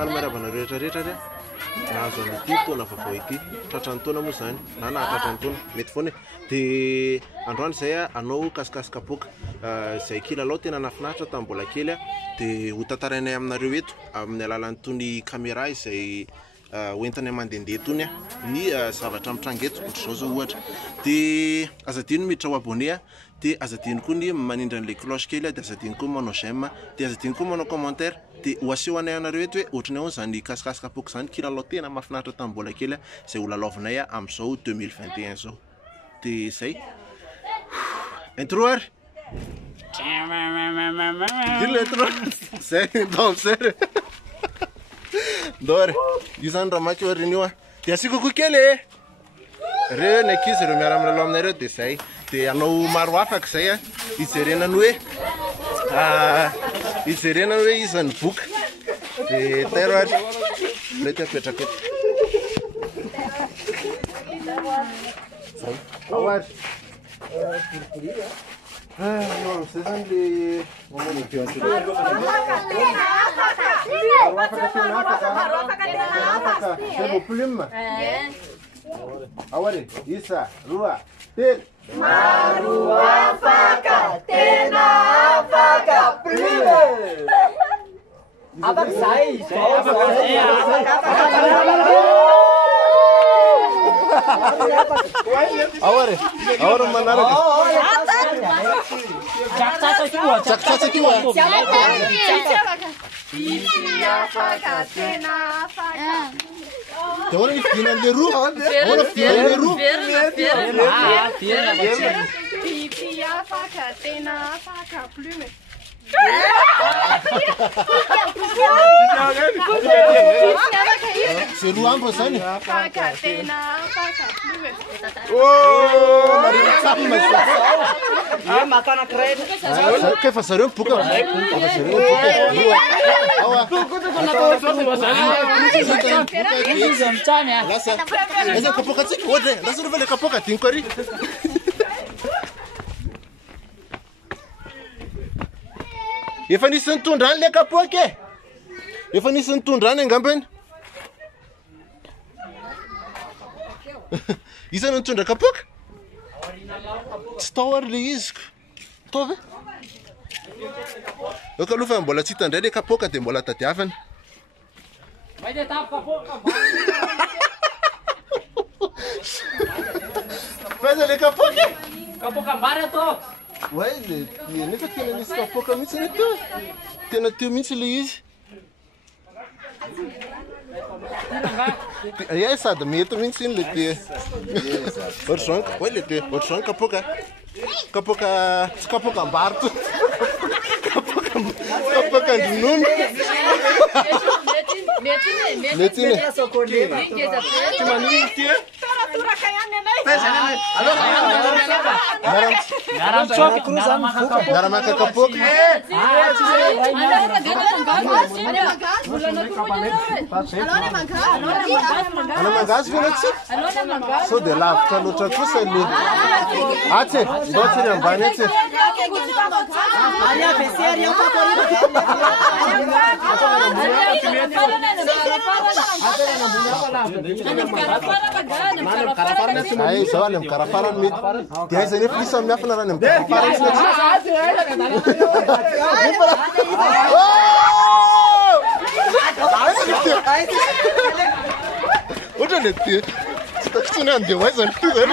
faly maravana rehetrarehetra re nahazo an'ity taona vaovao ity tratran'ny taona moa zany na tratran'ny taona mety foana dia androany zay anao kasikasy kapoaka zay kilalao tena nafinahitra tamin'ny mbola kely dia ho tantarainay aminareo eto amin'ny alalan'ny tony caméra izay hoentinay mandehandeha tony ny zavatra mitrangeto ohatr'izao zao ohatra dia azadino miditra ho abonné dia azadino koa ny manindra an'ilay cloche kely dia azadino koa manao j'aime dia azadino koa manao commentaire dia ho aseho anay anareo eto hoe ohatrany ahoana zany kasikasy kapoaka zany kilalao tena mahafinaritra tamin'ny mbola kely zay ho lalaovinay amin'izao 2021 zao dia zay intro ary intro zay danseur ndore io zany raha maky ohariny io dia asiko koa kely reo ny ankizy reo miara milalao aminareo dia zay dia anao maro afaka zay ijerenany hoe ijerenany hoe izany boka dia tairo ary mety apetraka eto zay ao ary non, c'est ça les moments de c'est beau plume. Awari, Isa, Rua, Tir. Marua faca, tena faca, plume. Abang sai. Awari, awari mana lagi? Cak kiwa. Orang ni final leru. Orang final leru. Pipia faca, tena faca, plume. Seru apa sana? Faca, tena faca, plume. Oh, mari sama. Ah, makanan keren. Kayak fasaran buka. Fasaran buka. Awak. Lasa. Essa kapoka tsik wode. Lasa vale kapoka tinkori. Efa nisy nitondrany le kapoka e. Efa nisy nitondrany angambany. Isa nitondra kapoka? Tsy tao ary le izy. Tao ve? Eka aloha mbola tsy hitandray le kapoka dia mbola tadiavana. Faiza le kapoka? Kapoka mbara to. Ouais, nefa tena nisy kapoka mihitsy ny teo. Tena teo mihitsy le izy. Ia sady mety mihitsy iny le te. Ohatr'izany kapoka. Kapoka tsy kapoka mbary to. Kapoka andronono. Mety iny. Tsy manino ty e. Naramaka kapoka. Ana mangazy vela tsy? Sao dia lavitra loatra kosa le. Atsy, ndao tsy ry ambany atsy. Ay, zao any amin'ny karafarany mety. Dia aiza nefa misy samy miafina raha any amin'ny karafarany tsy ohatra le ty tsy takitsony andeha ho aiza ny tozany.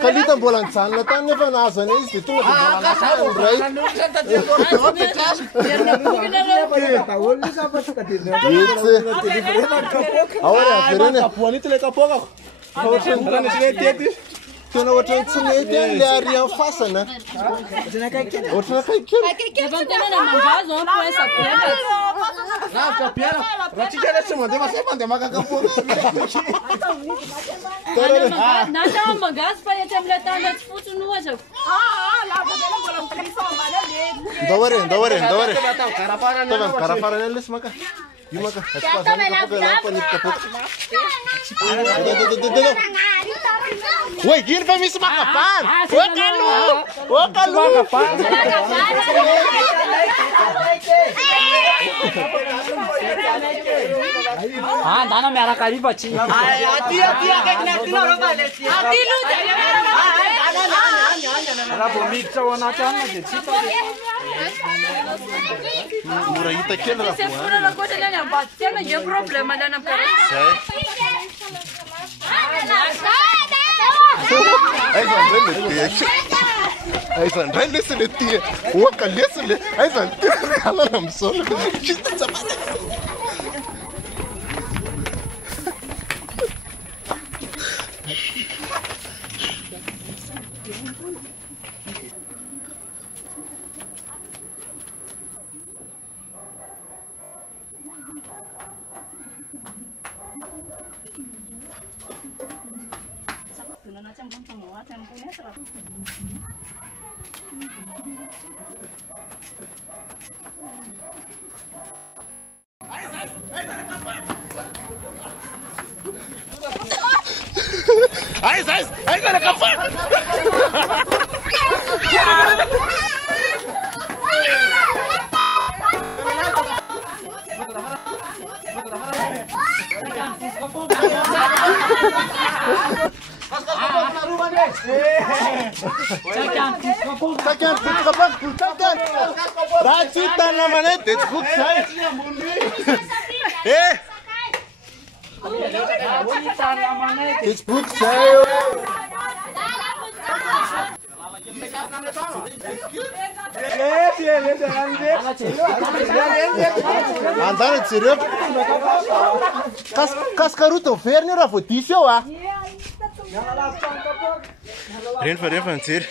Kalita mbola nijanona tany nefa nahazo any izy dia tonga dia mbola tena ohatrany tsy mety any le ary amin'ny fasana ohatrana kaikely raha tsika le tsy mandeha masay mandeha maka kapoaka ndao are tava mikarafarany any lesy maka io maka atsipazany kapoka panipy kapoka Oi, gini fa misy makapana. Ô kalu. Ah, dá na minha cariba ti. Tia, que nem não vale. Era bonito só na tana de tipo. Mura ita kena la Se pura la coisa ali na batia, não tem problema lá na cara. Aisan rende se le tia. O kalese le. Aisan kala nam solo. Ai, cara, capaz! Racita na manete, sai! It's book sale. Andando tirou. Cascaruto verde era fotício ah. Refa antir.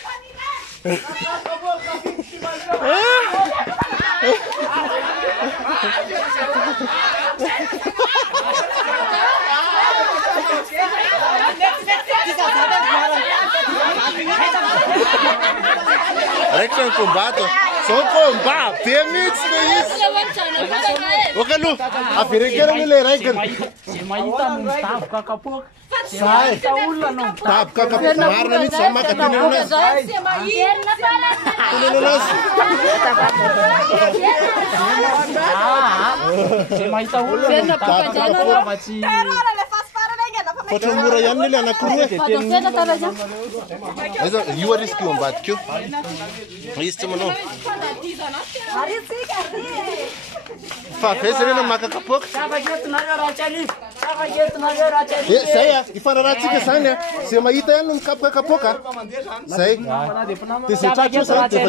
Rection combate. Só combate. Tem mix isso. O que lu? A firequeira me lê rection. Se maita não tá com capô. Sai. Tá com capô. Marna me só maca tinha nas. Se maita ulla não tá com capô. Potong murah yang ni lah nak kurus. Esa, you are risky ombat kyo. Isto mano. Fa fez ele na maca kapok. Saya, ifara rati ke sana. Se maita yan num kapka kapoka. Sai. Te se chacho sa te.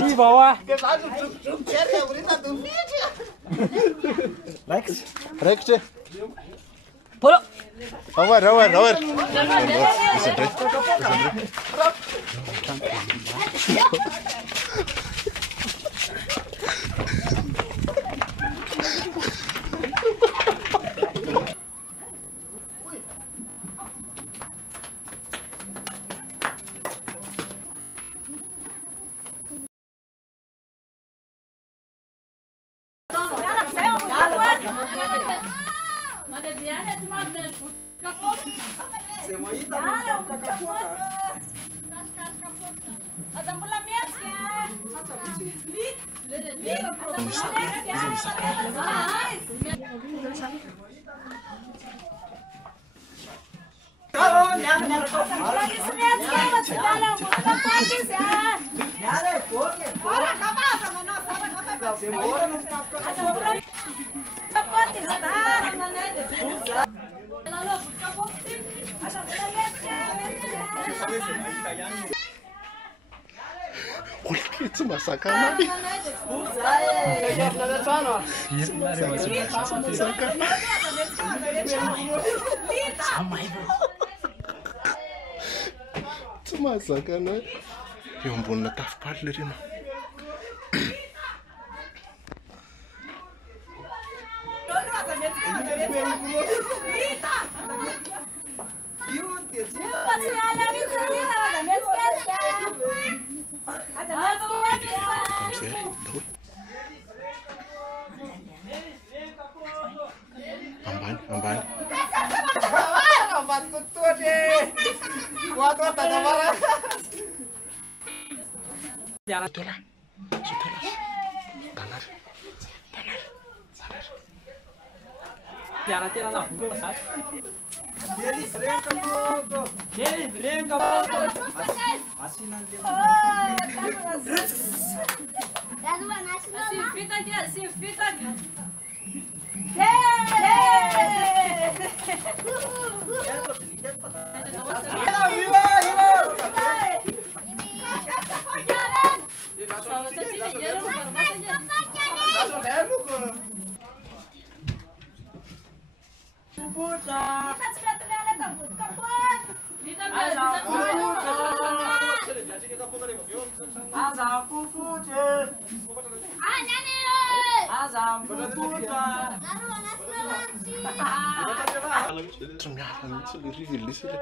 Rex. Polo. Awar. Itu masakan lagi. Itu masakan lagi. Ya ampun, letaf banget ini. Amban. Amban kutu deh. Kuat tanda marah. Sudahlah. Tanar. Sadar. Jangan tiada nak. Jadi sering kamu. Asinan dia. Sifita aja. Ternyata rilis itu.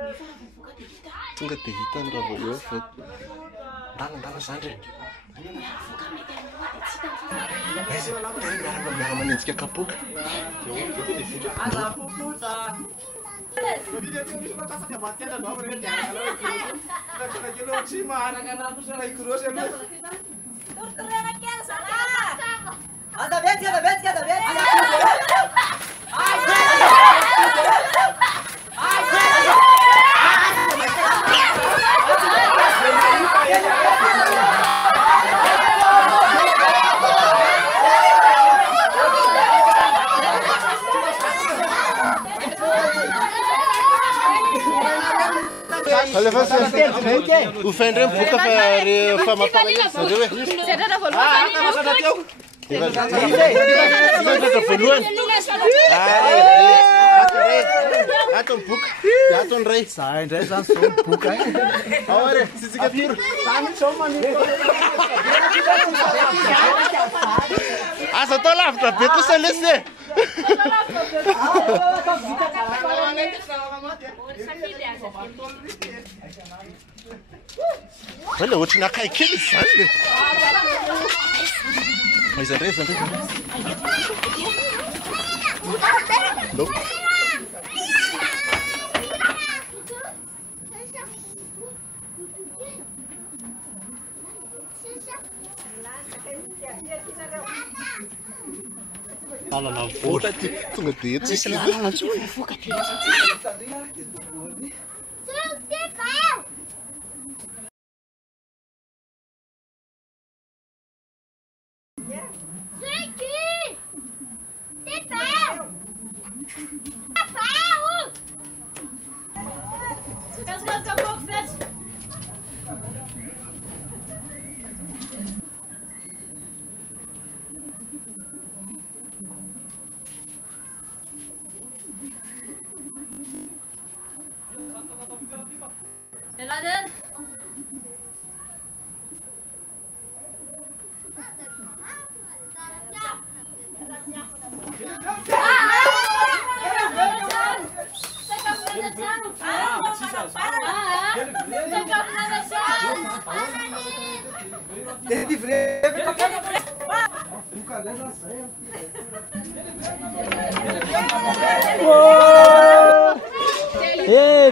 Tengah dihitan rabo yo. Dan sandre. Manis ke kapuk. Allez, vas-y. Vous faites un peu de femme à parler. Aton puk, aton rei. Sai, rei san som puk ai. Ore, sisi katur. Sami som mani. Asa to laf to beku selese. Olha, o outro na cai que ele sabe. Mas é resto, não. Fala lá, porra. Tu não tem isso. Isso lá, lá, foca aqui. Eladen.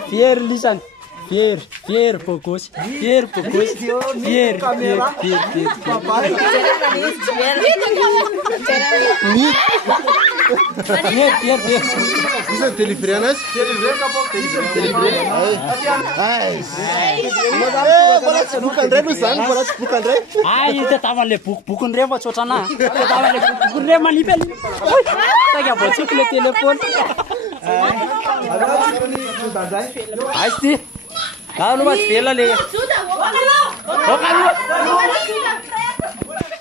Fier lisan. Fier fokus. Fier. Isa telefrenas? Bukan Ray Lusan, bukan Ray. Ai, te tavale bukun revo tsotrana. Te tavale bukun revo manipel. Taga botsuk le telefon. Ai, sti. Kalau mas fela le.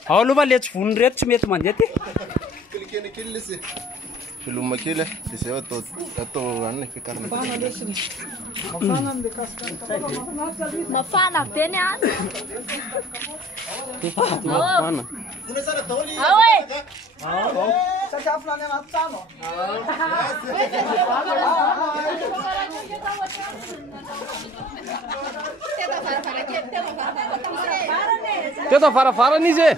Kalau mas le phone ret smet mandete. Belum makile, deseo to anne fikar na. Mafana tene an. Mana? Aoi. त्यो त फरा नि जे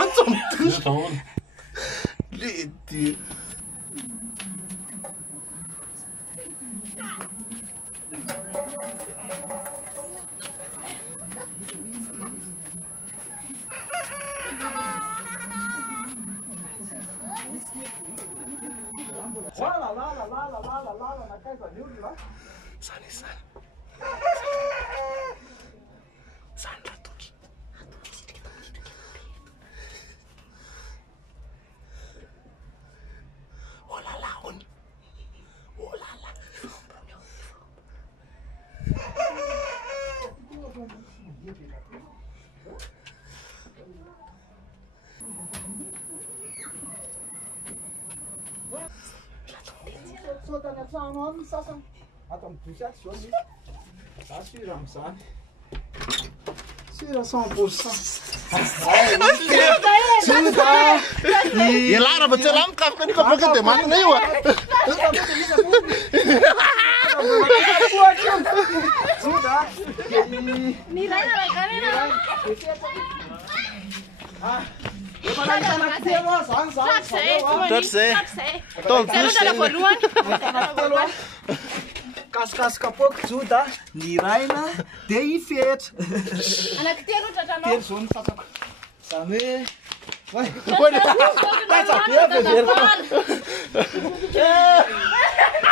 Macam tu. Liti. Sana. Sana tuki. Yelara betul lam kap kan kau pakai teman ni wa. Mira la cámara. Terse. Tom Kas kapok juda niraina dei fet. Anak tiru tatano. Terson patok. Same. Vai.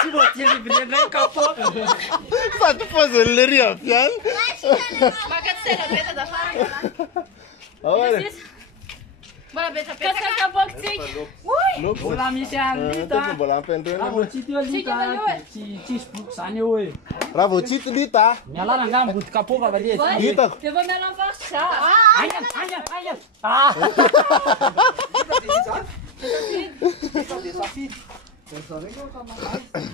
Tibo tiene brilhante kapok. Satu puzzle leria, pian. Makat sela beta da fara. Agora. Bora beta pesa. Kas kapok tik. Ui. Bola misian lita. Bola pentu. Ravo chitio lita. Chi spuk sane oe. Ravo chit lita. Nyala rangam but kapok avali. Lita. Eu vou me lavar chá. Anya. Ah.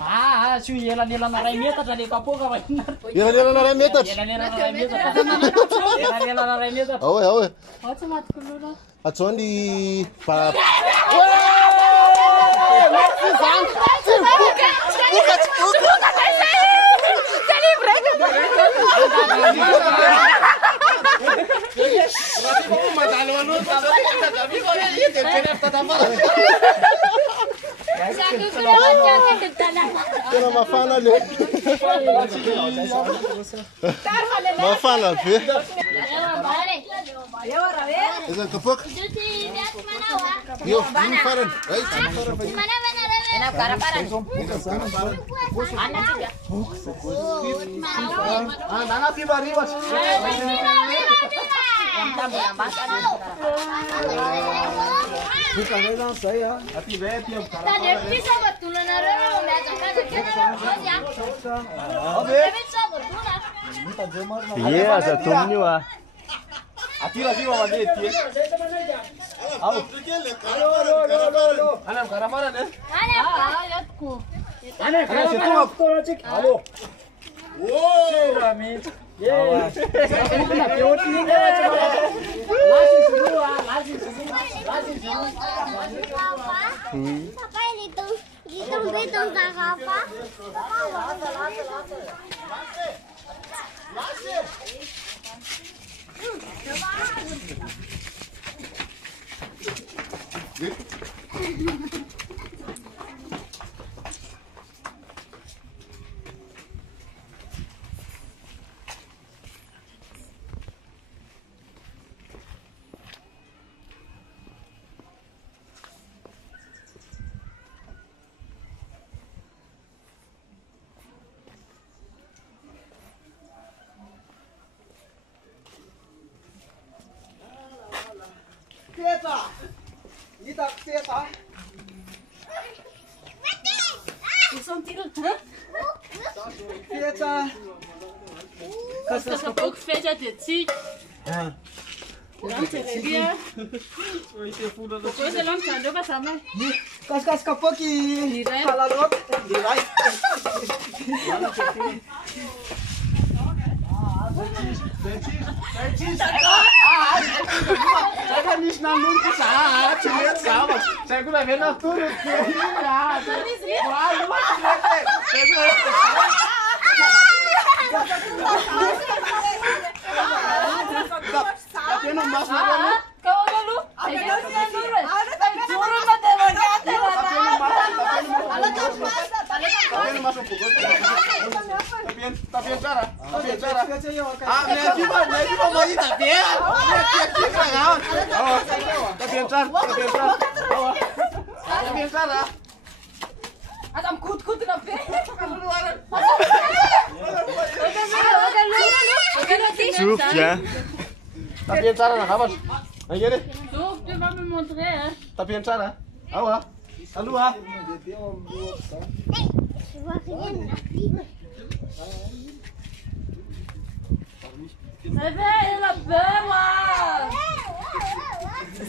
Ah, su yela nela na raimeta tadi kapok avali. Yela na remeta. Yela nela na raimeta. Yela nela na raimeta. Awe. Automaticamente. Atsondi para. Kena mafana le. Mafana pe. Esa kapok. Yo, ini paran. Nana tiba ribas. Bukan dengan saya. Hati baik tiap kali. Tadi bisa betul na rero na jangka jangka ya. Bisa betul na. Iya, asa tumni wa. Hati lagi bawa dia tiap. Au. Anam karamana ne? Ayatku. Ane, Ana situ apa? Halo. Wow. Pouco fez a teti. Depois ele não entendeu para saber. Casca pouquinho. Fala logo. Saya ni senang dulu usaha, cilet sama. Saya guna benar turun. Tapi nombas mana? Kau dulu. Tapi masuk pukul. Tapi cara. Ah, nanti mau main tapi ya. Tapi cara. Adam kut na pe. Soup, ya. Tapi cara nak apa? Ayo deh. Soup, tu vas me montrer. Tapi cara. Awa. Halo ha. Ela bela.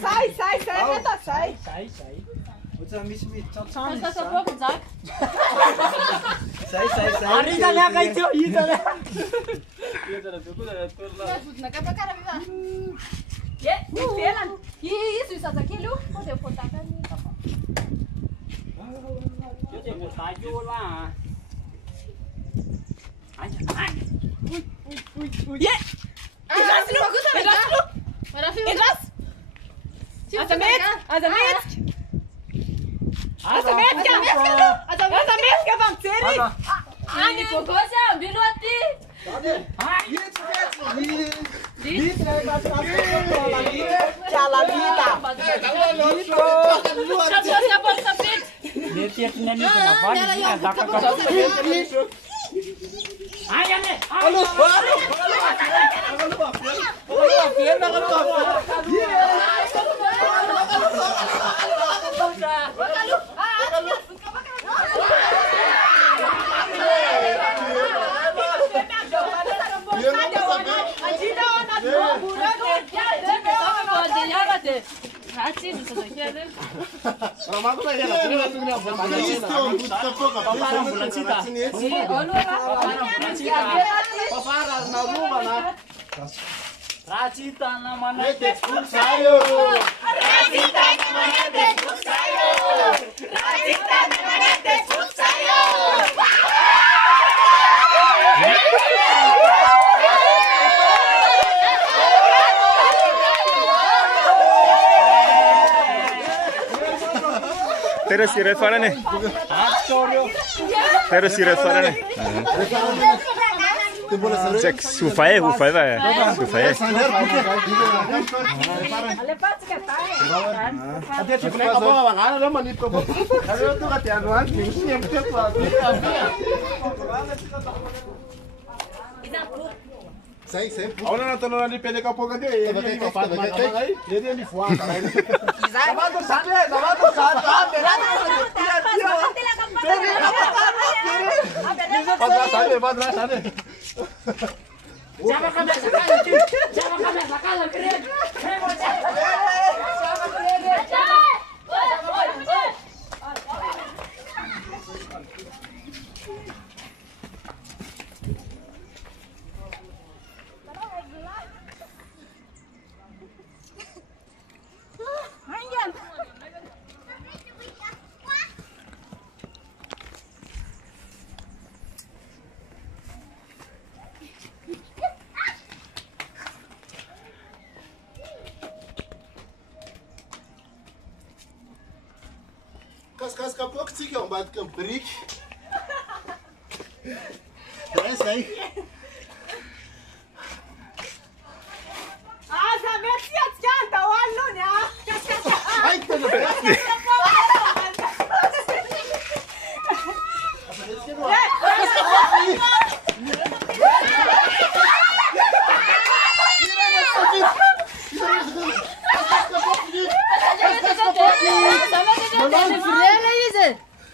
Sai, Meta, sai. Mas tá pouco, Zac. Sai. अरे जाने कहीं थियो ये तो Na capa cara viva. Ye, felan. Isso aqui, Lu. Pode eu botar pra mim, tá bom. त्यो चाहिँ म साइजो ला Racita namanya Despusayo. Pero si eres fuera, ¿no? Pero si eres fuera, ¿no? Sufai, vai. Sufai. Até tipo nem acabou a bagana, não manip como. Agora tu gateando antes, nem sempre tu Sai. Ahora no te lo dan ni pele capo que te. Ele vai fazer aí. Ele me fua, cara. Lavando sale. Padra sale. Jangan começar a casa, querido. Kaskazka pouco tsika ambadika amin'ny briky. Zay. Aza mety atsika andahoalony a. Ai, tena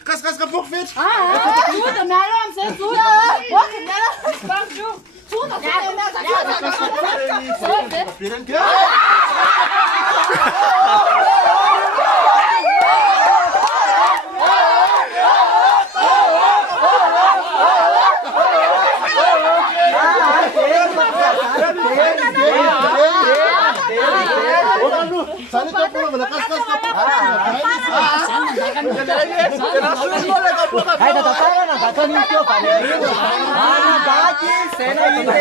Kaskazka pouco feito. Tudo, melhor você tudo. Pouco, melhor. Tudo, Sali ka pula mana kaskazka pouco. Hai da para na da ni tio pa. Ah, daqui, cena ide.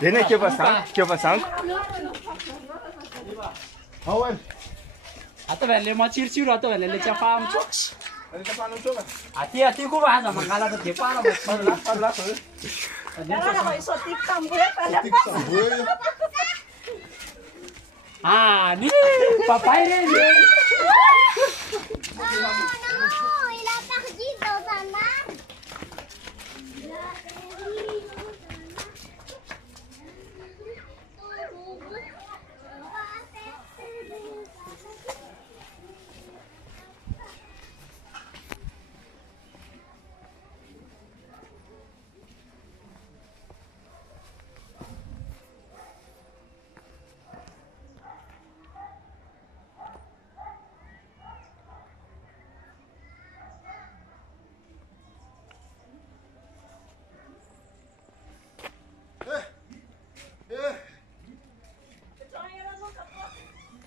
Dene que pasang? Hawan. Ataupहरूले म चिर्छु र तपाईँहरूले चपाउँछु Ani ka paano to ba? ati को आज मङ्गाला त थेपा र ni papai re il a perdu dans un arbre.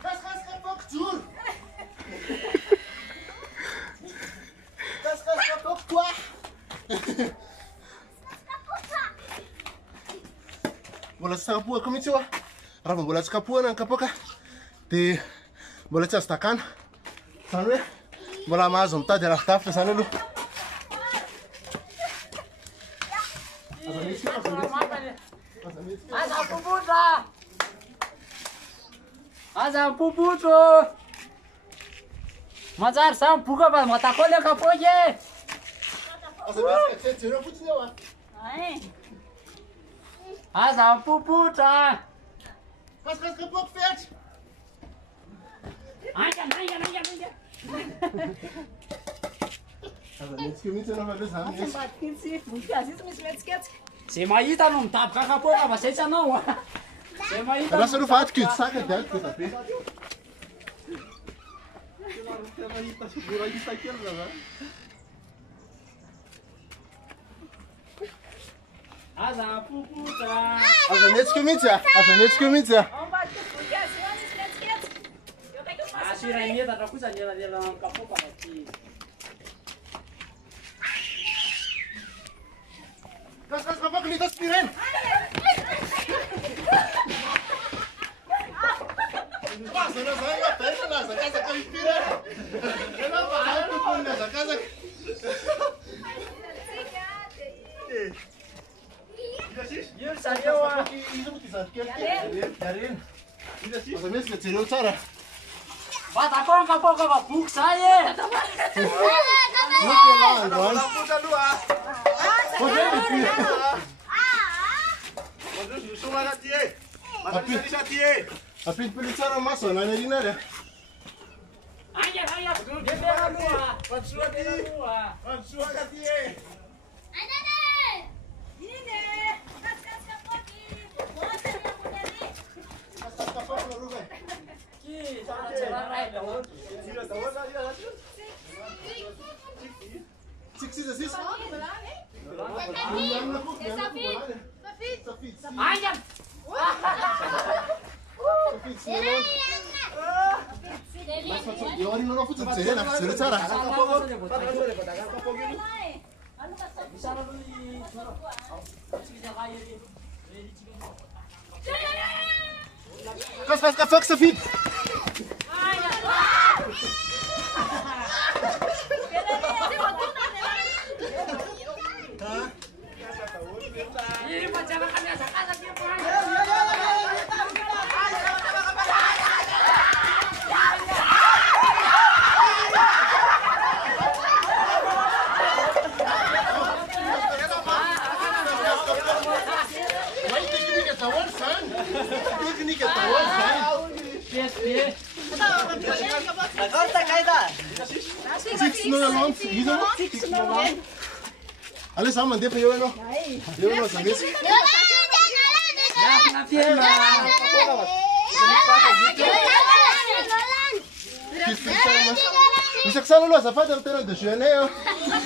Kaskazka pouco jur. Kaskazka pouco tua. Mbola tsy sakapohako mihitsy io a. Raha mbola tsy kapohana ny kapoaka dia mbola tsy azo takana. Zany hoe mbola mahazo mitady alavidavitra zany aloha. Aza puputo Mazar sam puka ba mata kole ka poje Aza mesy ka tsy jero fotsiny eo a. Aza puputa Kaskazka pouco fety. Anja Aza mihetsika mihitsy ianao aloha zany mihetsy. Zay mahita no midaboka kapoka fa zay tsy anao Zay mahita Lasa aloha fa ato kidisaka dia ato be. Aza puputa Aza mihetsika mihitsy a. Aza mihetsika mihitsy a. Asira metatra kosa lela kapoka ty Kaskazka pouco lita aspirina. Passa na zaga, pega na casa que inspirina. Eu não vai no nessa casa. यो सालेवा Aza mesy ka jereo tsara. bata kon kapoka ba puks aye Apilipili tsara maso anany arina ary. anja gebera lua gebera lua anja Io arrivo fotsiny jerena, jereo tsara. Kas faksa fit. Alle sammen, det på jorden nå. Det er noe som viser. Bisa kesana lu Safat yang terang desyane yo.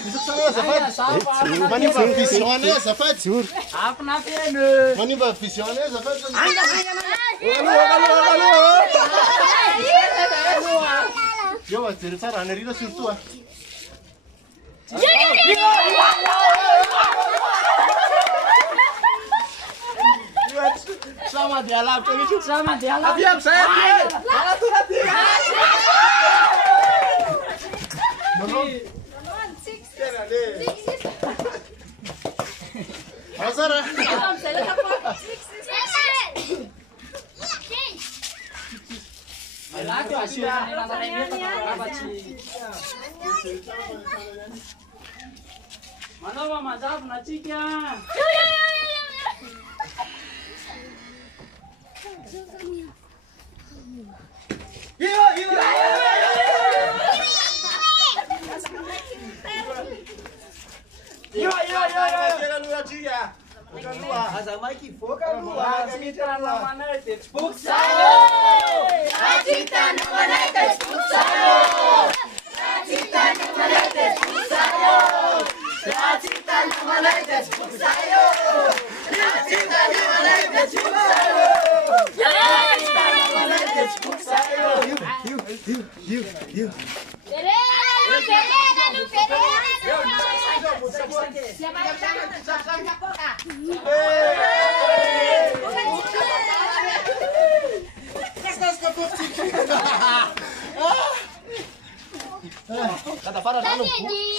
Bisa kesana lu Safat. Mani ba visione Safat. Apa nafienu? Mani ba visione Safat. Yo va cerita ranerina surtua. Selamat jalan, Selamat jalan. Diam saya. Azara. Mana mama jawab naciknya.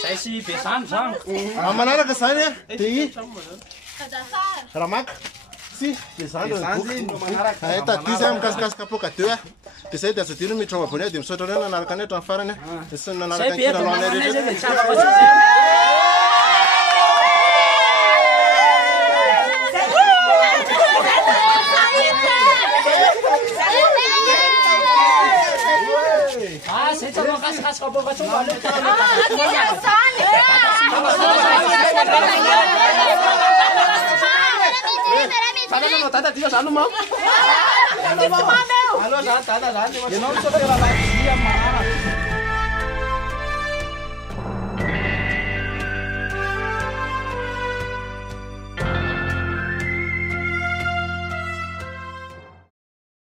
Saya sih besan. Amanara ke sana? Tinggi. Ramak. Si, besando. Eta tizam kas kapoka tua. Tisa ida setiru mi trova punya dim sotorena na kanne to farane. Tisa na na kan kira lone re. Saya coba kas kapoka coba. Tata tío, sano mau. Halo, tata,